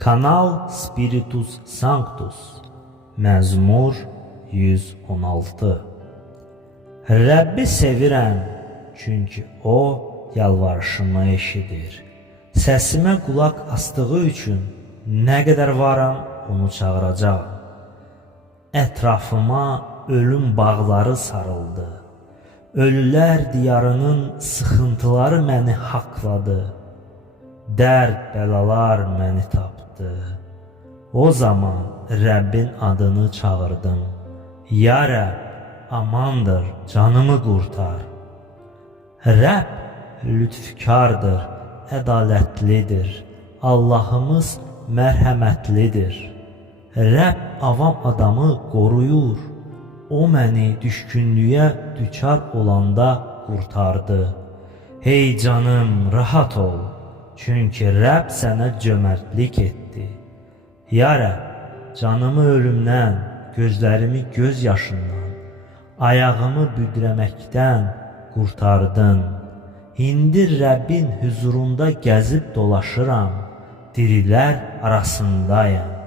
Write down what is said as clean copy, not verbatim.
Kanal Spiritus Sanctus. Məzmur 116. Rəbbi sevirəm, çünki o yalvarışımı eşidir. Səsimə qulaq asdığı üçün nə qədər varam onu çağıracağım. Ətrafıma ölüm bağları sarıldı. Ölülər diyarının sıxıntıları məni haqladı. Dərd bəlalar məni tapdı. O zaman Rəbbin adını çağırdım. Ya Rəbb, amandır, canımı qurtar. Rəbb lütfkardır, ədalətlidir. Allahımız mərhəmətlidir. Rəbb avam adamı qoruyur. O məni düşkünlüyə düçar olanda qurtardı. Hey canım, rahat ol, çünki Rəbb sənə cömərtlik etdi. Ya Rəbb, canımı ölümdən, gözlərimi göz yaşından, ayağımı büdrəməkdən qurtardın. İndi Rəbbin huzurunda gəzib dolaşıram, dirilər arasındayım.